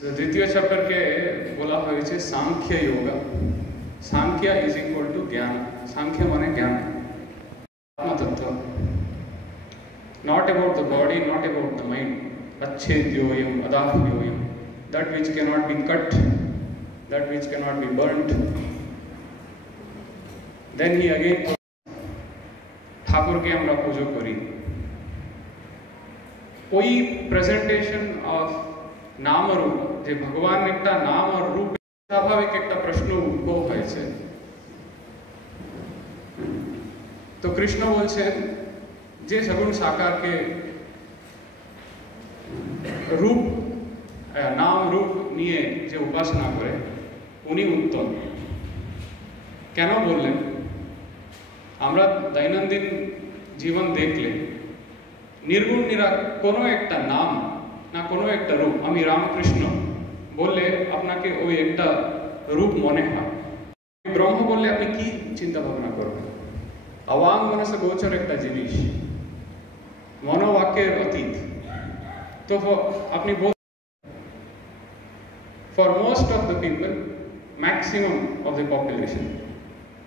द्वितीय चैप्टर के बोला হয়েছে Sankhya yoga. Sankhya is equal to ज्ञान। सांख्य माने ज्ञान, आत्म तत्व, not about the body, not about the mind. अच्छेद्योयम अदाह्योयम, that which can not be cut, that which can not be burned. Then he again Thakur के আমরা পুজো করি। कोई प्रेजेंटेशन ऑफ नाम रूप जे भगवान एक नाम और रूप स्वाभाविक एक प्रश्न उद्भव হয়েছে। तो कृष्ण বলছেন যে সগুণ সাকার के रूप नाम रूप নিয়ে যে উপাসনা করে উনি উত্তম। কেন বললেন? আমরা দৈনন্দিন জীবন দেখলে निर्गुण निराकार कोनो एक नाम ना कोनो एक रूप, आमी रामकृष्ण बोलले आपनाके ओई एक रूप मने हय। ब्रह्म बोलले आपनि कि चिंता भावना करबेन? अवांग मनसे गोचर एक जिनिस, मनोवाक्येर अतीत। तो आपनि बोल for most of the people, maximum of the population,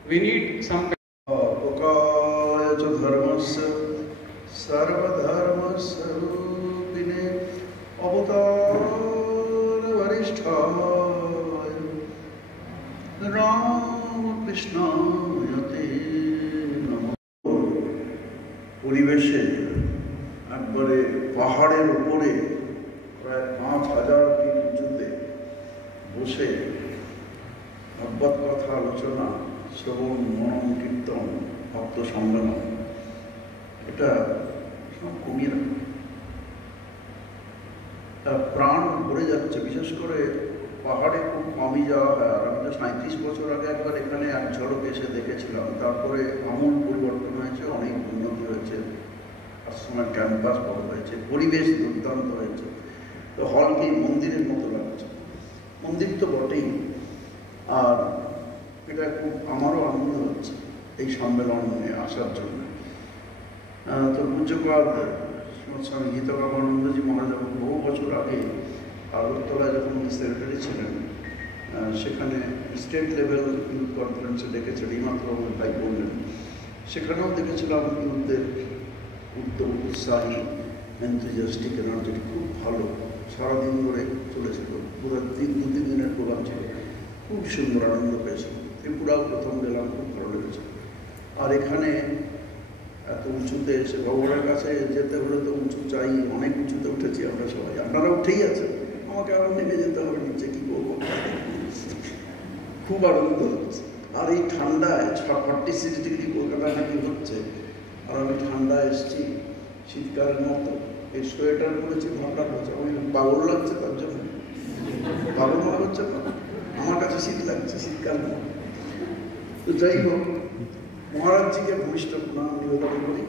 we need some धर्मस्य सर्वधर्मस्वरूपिणे अवतार वरिष्ठाय रामकृष्णाय ते नमः। পরিবেশে একবারে পাহাড়ের উপরে প্রায় 5000 ফিট উঁচুতে বসে ভগবত কথা আলোচনা, শ্রবণ, মনন, কীর্তন, ভক্ত সম্মেলন, এটা সব কমিয়ে রাখে। প্রাণ ভরে যাচ্ছে। বিশেষ করে পাহাড়ে খুব কমই যাওয়া হয়। আর আমি তো 37 বছর আগে একবার এখানে এক ঝলক এসে দেখেছিলাম। তারপরে আমূল পরিবর্তন হয়েছে, অনেক উন্নতি হয়েছে, আশ্রমের ক্যাম্পাস বড় হয়েছে, পরিবেশ দুর্দান্ত হয়েছে। তো হলকে মন্দিরের মতো লাগছে। মন্দির তো বটেই। আর এটা খুব আমারও আনন্দ হচ্ছে এই সম্মেলনে আসার জন্য। তো পূজ্যপাদ স্বামী গীতকামানন্দজি মহারাজ বহু বছর আগে আগরতলায় যখন সেক্রেটারি ছিলেন, সেখানে স্টেট লেভেল ইউথ কনফারেন্সে ডেকেছেন, এইমাত্র আমার ভাই বললেন। সেখানেও দেখেছিলাম ইউথদের উদ্যোগ, উৎসাহী, এনথুজিয়াস্টিক, এনার্জেটিক, খুব ভালো। সারাদিন ধরে চলেছিল, পুরো দু-তিন দিনের প্রোগ্রাম ছিল। খুব সুন্দর, আনন্দ পেয়েছিল। ত্রিপুরাও প্রথম গেলাম, খুব ভালো লেগেছে। আর এখানে এত উঁচুতে এসে ভগবানের কাছে যেতে হলে তো উঁচু চাই। অনেক উঁচুতে উঠেছি আমরা সবাই, আপনারা উঠেই আছেন। আমাকে আবার নেমে যেতে হবে নিচে, কি করবো। খুব আনন্দ হচ্ছে। আর এই ঠান্ডায় 46 ডিগ্রি কলকাতা নাকি হচ্ছে, আর আমি ঠান্ডা এসছি শীতকালের মতো। এই সোয়েটার পরেছি, ঠান্ডা হচ্ছে, আমি পাগল লাগছে। তার জন্য পাগল মনে হচ্ছে না, আমার কাছে শীত লাগছে শীতকাল। তো যাই হোক, মহারাজজিকে ভূমিষ্ঠ প্রণাম নিবেদন করি।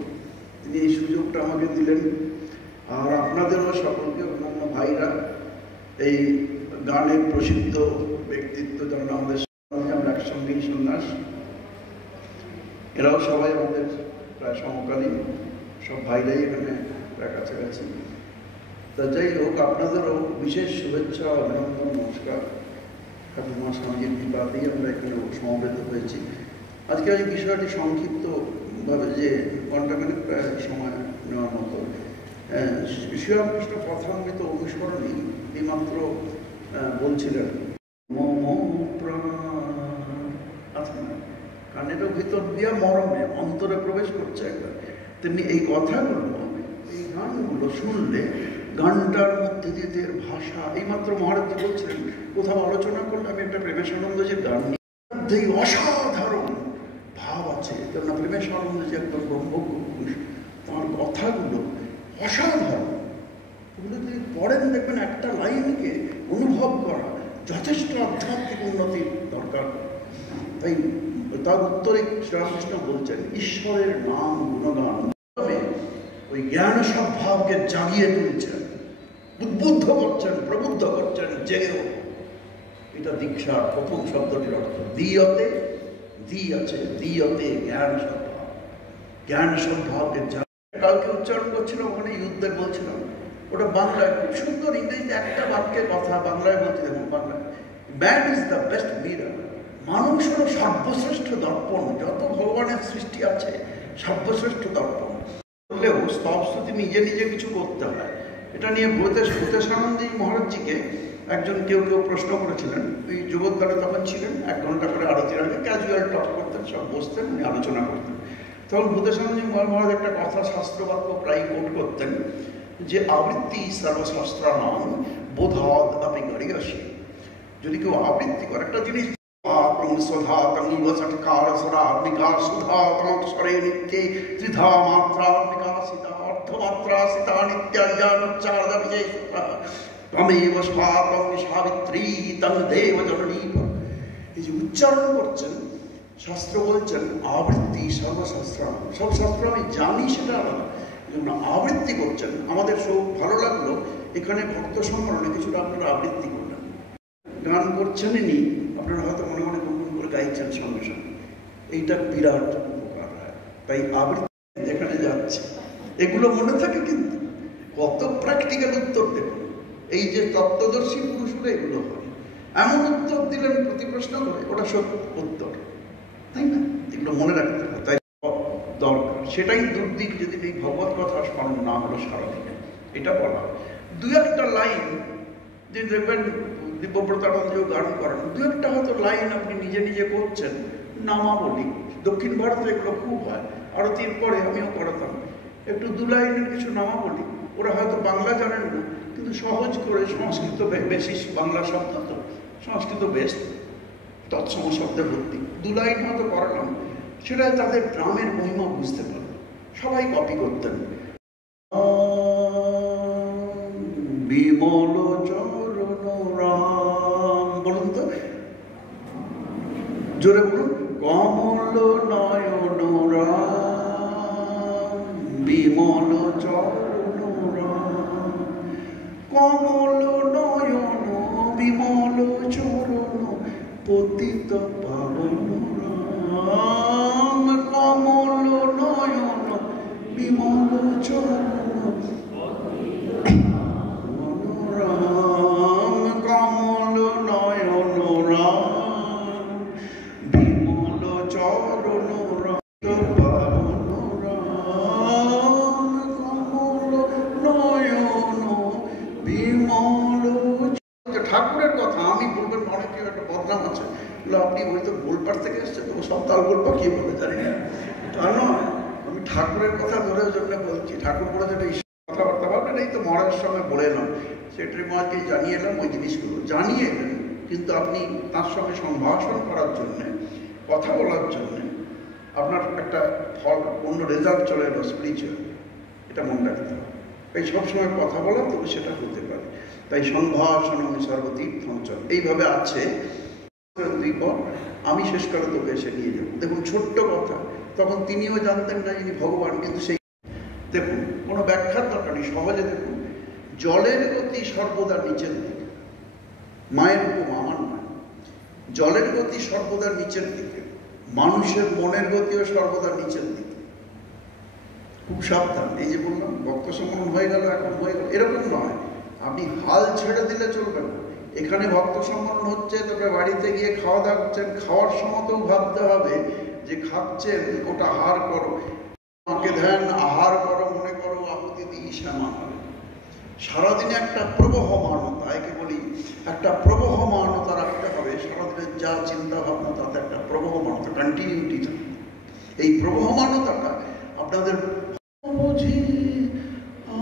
তিনি এই সুযোগটা আমাকে দিলেন। আর আপনাদেরও সকলকে, অন্যান্য ভাইরা, এই গানের প্রসিদ্ধ ব্যক্তিত্ব যেমন আমাদের আমরা একসঙ্গেই সন্ন্যাস, এরাও সবাই আমাদের প্রায় সমকালীন, সব ভাইরাই এখানে প্রায় কাছাকাছি। তা যাই হোক, আপনাদেরও বিশেষ শুভেচ্ছা, অভিনন্দন, নমস্কার। ঠাকুরমা স্বামীজির কৃপাতেই আমরা এখানে সমবেত হয়েছি। আজকে এই বিষয়টি সংক্ষিপ্তভাবে, যে ঘণ্টাখানেক প্রায় সময় নেওয়ার মতো, শ্রীরামকৃষ্ণ কথামৃত অনুসরণই এইমাত্র বলছিলেন, আছে না, কানেরও ভিতর দিয়া মরমে অন্তরে প্রবেশ করছে একবার। তেমনি এই কথাগুলো, এই গানগুলো শুনলে গানটার মধ্যে দিয়ে এর ভাষা, এইমাত্র মহারাজ বলছিলেন, কোথাও আলোচনা করলে আমি একটা প্রেমেশানন্দজির গান মধ্যেই অসাধারণ ভাব আছে। কেননা প্রেমেশানন্দ যে একদম ব্রহ্মজ্ঞ পুরুষ, তাঁর কথাগুলো অসাধারণ। ওগুলো যদি পড়েন দেখবেন একটা লাইনকে অনুভব করা যথেষ্ট আধ্যাত্মিক উন্নতির দরকার। তাই তার উত্তরে শ্রীরামকৃষ্ণ বলছেন, ঈশ্বরের নাম গুণগান ওই জ্ঞান সব ভাবকে জাগিয়ে তুলছেন, উদ্বুদ্ধ করছেন, প্রবুদ্ধ করছেন, জেগে ওঠো। এটা দীক্ষার প্রথম শব্দটির অর্থ। দিয়তে, দি আছে, দিয়তে জ্ঞান সদ্ভাব। জ্ঞান সদ্ভাবকে কালকে উচ্চারণ করছিলাম, ওখানে ইউথদের বলছিলাম, ওটা বাংলায় খুব সুন্দর, ইংরেজিতে একটা বাক্যের কথা বাংলায় বলতে দেখুন, বাংলায় man is the best mirror. মানুষ হলো সর্বশ্রেষ্ঠ দর্পণ, যত ভগবানের সৃষ্টি আছে সর্বশ্রেষ্ঠ দর্পণ। বললেও স্তব স্তুতি নিজে নিজে কিছু করতে হয়। এটা নিয়ে ভূতেশানন্দী মহারাজজিকে কেউ প্রশ্ন করেছিলেন। ওই যুবদ্বারে তখন ছিলেন, 1 ঘন্টা করে আরতির আগে ক্যাজুয়াল টক করতেন, সব বসতেন, উনি আলোচনা করতেন। তখন ভূতেশানন্দী মহারাজ একটা কথা শাস্ত্রবাক্য প্রায় কোট করতেন যে আবৃত্তি সর্বশাস্ত্রানাম বোধাদ আপনি গাড়ি আসি। যদি কেউ আবৃত্তি করে একটা জিনিস ত্রিধা মাত্রা নিকাশিতা অর্ধমাত্রা সিতা নিত্যানুচ্চারবিশেষতা তমেব স্বাতং সাবিত্রী তং দেব জননী। এই যে উচ্চারণ করছেন, শাস্ত্র বলছেন আবৃত্তি সর্বশাস্ত্রানাম। সব শাস্ত্র আমি জানি সেটা আলাদা, যেমন আবৃত্তি করছেন। আমাদের সব ভালো লাগলো এখানে ভক্ত সম্মেলনে কিছুটা আপনারা আবৃত্তি করলেন, গান করছেনই, আপনারা হয়তো মনে মনে গুনগুন করে গাইছেন সঙ্গে সঙ্গে। এইটা বিরাট উপকার হয়। তাই আবৃত্তি যেখানে যাচ্ছে এগুলো মনে থাকে, কিন্তু কত প্র্যাকটিক্যাল উত্তর দেখুন। এই যে তত্ত্বদর্শী পুরুষরা এগুলো হয়, এমন উত্তর দিলেন প্রতি প্রশ্ন করে, ওটা সত্য উত্তর, তাই না? এগুলো মনে রাখতে হবে, তাই দরকার। সেটাই দুর্দিক যদি এই ভগবত কথা স্মরণ না হলো সারাদিনে। এটা বলা 2-1টা লাইন যে দেখবেন দিব্যব্রতানন্দও গান করেন, 2-1টা হয়তো লাইন আপনি নিজে নিজে করছেন, নামাবলী। দক্ষিণ ভারতে এগুলো খুব হয়, আরতির পরে আমিও করাতাম, একটু 2 লাইনের কিছু নামাবলী। ওরা হয়তো বাংলা জানেন না, কিন্তু সহজ করে সংস্কৃত বেশি, বাংলা শব্দ তো সংস্কৃত বেশ তৎসম শব্দে ভর্তি, 2 লাইন হয়তো করালাম, সেটা তাদের গ্রামের মহিমা বুঝতে পারল। সবাই কপি করতেন। বিমল চরণ রাম, বলুন তো জোরে বলুন। কমল নয়ন রাম, বিমল চরণ রাম, কমল নয়ন বিমল চরণ পতিত পাবন রাম, কমল নয়ন বিমল চরণ রাম, কমল নয়ন রাম বিমল চরণ পাবন রাম, কমল নয়ন বিমল। ঠাকুরের কথা আমি বলবেন, অনেকে একটা বদনাম আছে, আপনি ওই তো গোলপাড় থেকে এসছেন, তো সব তাল গোলপা কি বলে জানি না, তা নয়। আমি ঠাকুরের কথা ধরে জন্য বলছি, ঠাকুর বলে যেটা কথাবার্তা বলবেন, এই তো মহারাজের সঙ্গে বলে এলাম, সেক্রেটারি মহারাজকে জানিয়ে এলাম, ওই জিনিসগুলো জানিয়ে এলেন, কিন্তু আপনি তার সঙ্গে সম্ভাষণ করার জন্যে, কথা বলার জন্যে আপনার একটা ফল, অন্য রেজাল্ট চলে এলো স্পিরিচুয়াল, এটা মনে রাখতে হবে। এই সবসময় কথা বলা, তবে সেটা হতে পারে। তাই সম্ভাষণ সর্বতীর্থঞ্চল এইভাবে আছে। আমি শেষ করে তোকে এসে নিয়ে যাবো। দেখুন ছোট্ট কথা, তখন তিনিও জানতেন না যিনি ভগবান, কিন্তু সেই দেখুন কোনো ব্যাখ্যার দরকার নেই, সহজে দেখুন। জলের গতি সর্বদা নিচের দিকে, মায়ের উপমা, আমার নয়। জলের গতি সর্বদা নিচের দিকে, মানুষের মনের গতিও সর্বদা নিচের দিকে। খুব সাবধান। এই যে বললাম ভক্ত সম্মেলন হয়ে গেল, এখন হয়ে গেল, এরকম নয়। আপনি হাল ছেড়ে দিলে চলবে না। এখানে ভক্ত সম্মেলন হচ্ছে, তবে বাড়িতে গিয়ে খাওয়া দাওয়া করছেন, খাওয়ার সময়তেও ভাবতে হবে যে খাচ্ছেন ওটা আহার করো, মাকে ধ্যান আহার করো, মনে করো আহুতি দিই শ্যামা। সারাদিনে একটা প্রবহমানতা, একে বলি একটা প্রবহমানতা রাখতে হবে। সারাদিনের যা চিন্তা ভাবনা তাতে একটা প্রবহমানতা, কন্টিনিউটি। এই প্রবহমানতাটা আপনাদের বুঝি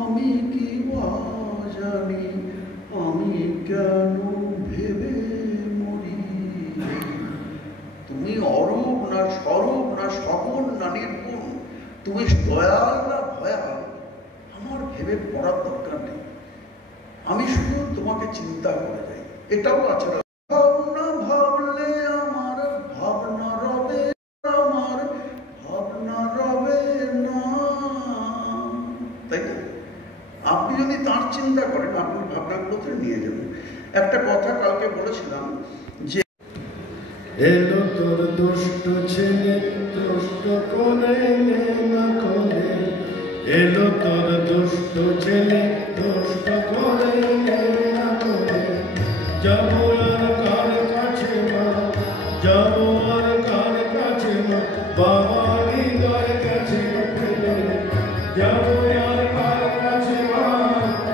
আমি কি জানি, আমি কেন ভেবে মরি, তুমি অরূপ না স্বরূপ না সগুণ না নির্গুণ, তুমি দয়াল না ভয়াল, আমার ভেবে পড়ার দরকার নেই, আমি শুধু তোমাকে চিন্তা করে যাই। এটাও আছে, ভাবনা ভাবলে আমার ভাবনা রবে, আমার ভাবনা রবে না, তাই না? আপনি যদি তার চিন্তা করেন, আপনি ভাবনাগুলোকে নিয়ে যাবেন। একটা কথা কালকে বলেছিলাম যে এলো তোর দুষ্ট ছেলে, দুষ্ট করে না করে, এলো তোর দুষ্ট ছেলে দুষ্ট করে না করে যাবো আর কার কাছে মা যাবো আর কার কাছে মা বাবা হৃদয় কাছে ফেলে যাবো আর কার কাছে মা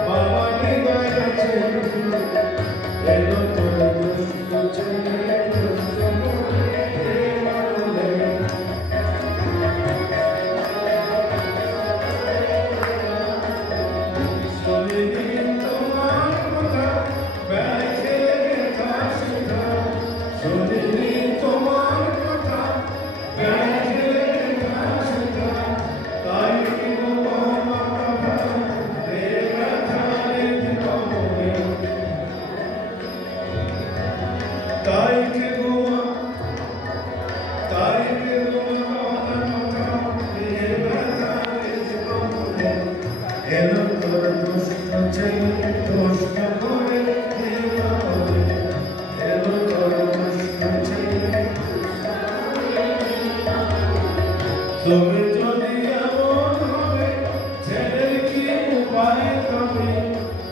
বাবা হৃদয় কাছে ফেলে এলো তোর দুষ্ট ছেলে দুষ্ট করে না করে তুমি যদি এমন হবে ছেলের কি উপায় তবে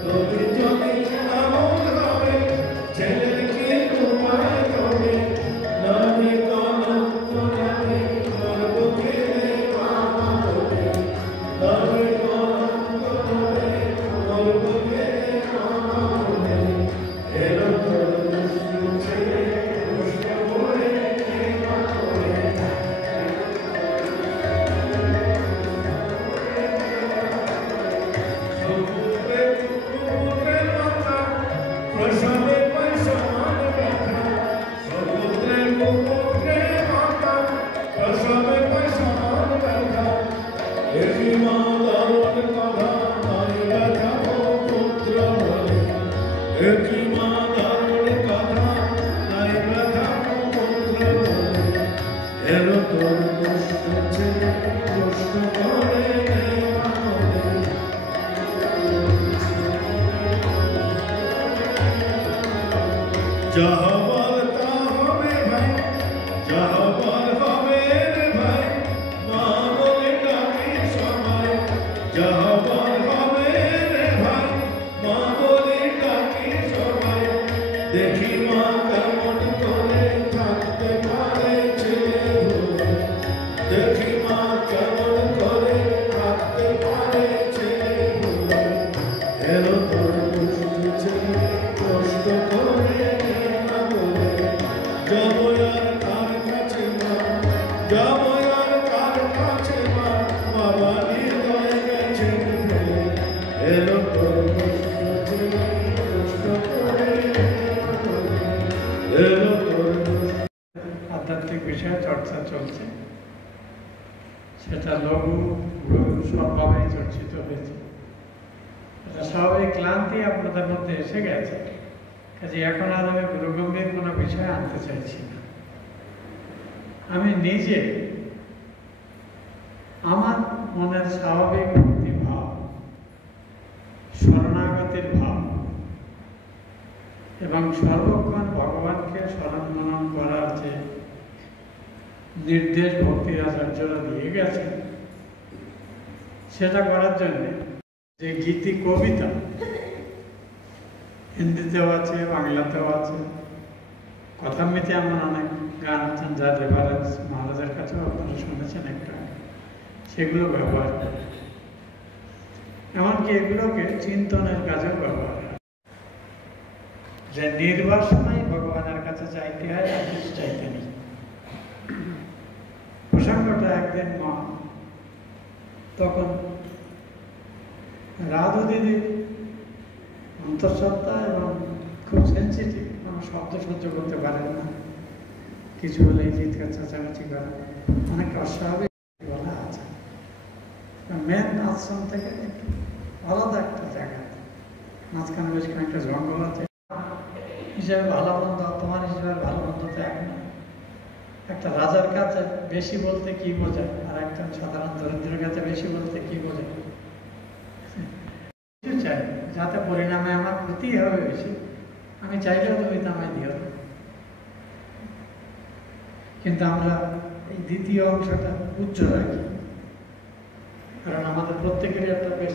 তুমি যদি এমন হবে ছেলের কি উপায় তবে নামি কলঙ্ক নামি করব খেলে মামা হবে নামি কলঙ্ক নামি করব খেলে মামা হবে এলো তোর দুষ্ট ছেলে দুষ্ট করে খেলা করে जहावर ता होवे भाई जहावर होवे रे भाई माँ बोले डाके समय जहावर होवे रे भाई माँ बोले डाके समय देखी माँ केमन करे থাকতে পারে ছেলে ভুলে দেখি মা কেমন করে থাকতে পারে ছেলে ভুলে এলো তোর দুষ্ট ছেলে কষ্ট করে যাবো আর কার কাছে মা যাবো আর কার কাছে মা বাবা হৃদয় গেছে ফেলে এলো তোর দুষ্ট ছেলে দুষ্ট করে এলো তোর আধ্যাত্মিক বিষয়ে চর্চা চলছে, সেটা লঘু গুরু সবভাবেই চর্চিত হয়েছে। এটা স্বাভাবিক ক্লান্তি আপনাদের মধ্যে এসে গেছে, কাজে এখন আর আমি গুরুগম্ভীর কোনো বিষয় আনতে চাইছি না। আমি নিজে আমার মনের স্বাভাবিক ভক্তি ভাব, শরণাগতির ভাব এবং সর্বক্ষণ ভগবানকে স্মরণ মনন করার যে নির্দেশ ভক্তি আচার্যরা দিয়ে গেছেন, সেটা করার জন্য যে গীতি কবিতা হিন্দিতেও আছে, বাংলাতেও আছে, কথামৃতে এমন অনেক গান আছেন যার রেফারেন্স মহারাজের কাছেও আপনারা শুনেছেন একটা, সেগুলো ব্যবহার করে। এমনকি এগুলোকে চিন্তনের কাজেও ব্যবহার হয়, যে নির্বাসনাই ভগবানের কাছে চাইতে হয়, আর কিছু চাইতে নেই। প্রসঙ্গটা একদিন মা তখন রাধু দিদি অন্তঃসত্ত্বা এবং খুব সেন্সিটিভ, কোনো শব্দ সহ্য করতে পারেন না, কিছু হলে চিৎকার চেঁচামেচি করে, অনেক অস্বাভাবিক বলা আছে। মেন আশ্রম থেকে একটু আলাদা একটা জায়গা, মাঝখানে বেশ কয়েকটা জঙ্গল আছে, হিসাবে ভালো মন্দ, তোমার হিসাবে ভালো মন্দ তো এক না। একটা রাজার কাছে বেশি বলতে কি বোঝায়, আর একজন সাধারণ দরিদ্রের কাছে বেশি বলতে কি বোঝায়। কিছু চাই যাতে পরিণামে আমার ক্ষতি হবে বেশি, আমি চাইলেও তুমি তামাই দিও। কিন্তু আমরা এই দ্বিতীয় অংশটা উচ্চ রাখি, কারণ আমাদের প্রত্যেকেরই একটা বেশ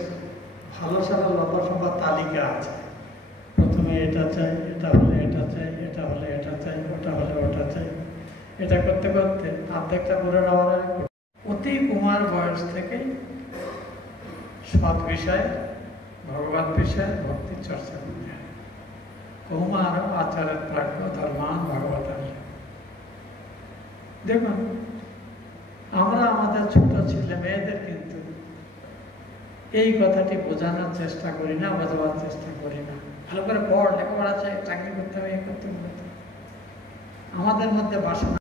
ভালো সারা লম্বা তালিকা আছে। প্রথমে এটা চাই, এটা হলে এটা চাই, এটা হলে এটা চাই, ওটা হলে ওটা চাই। এটা করতে করতে অর্ধেকটা পুরো নেওয়ার অতি কুমার বয়স থেকেই সৎ বিষয়, ভগবত বিষয়, ভক্তির চর্চা করতে হয়। কৌমার আচারের প্রাজ্ঞ ধর্মান ভগবত। দেখুন, আমরা আমাদের ছোট ছেলে মেয়েদের কিন্তু এই কথাটি বোঝানোর চেষ্টা করি না, বোঝাবার চেষ্টা করি না। ভালো করে পড়, লেখাপড়া চাই, চাকরি করতে হবে, এই করতে হবে। আমাদের মধ্যে বাসনা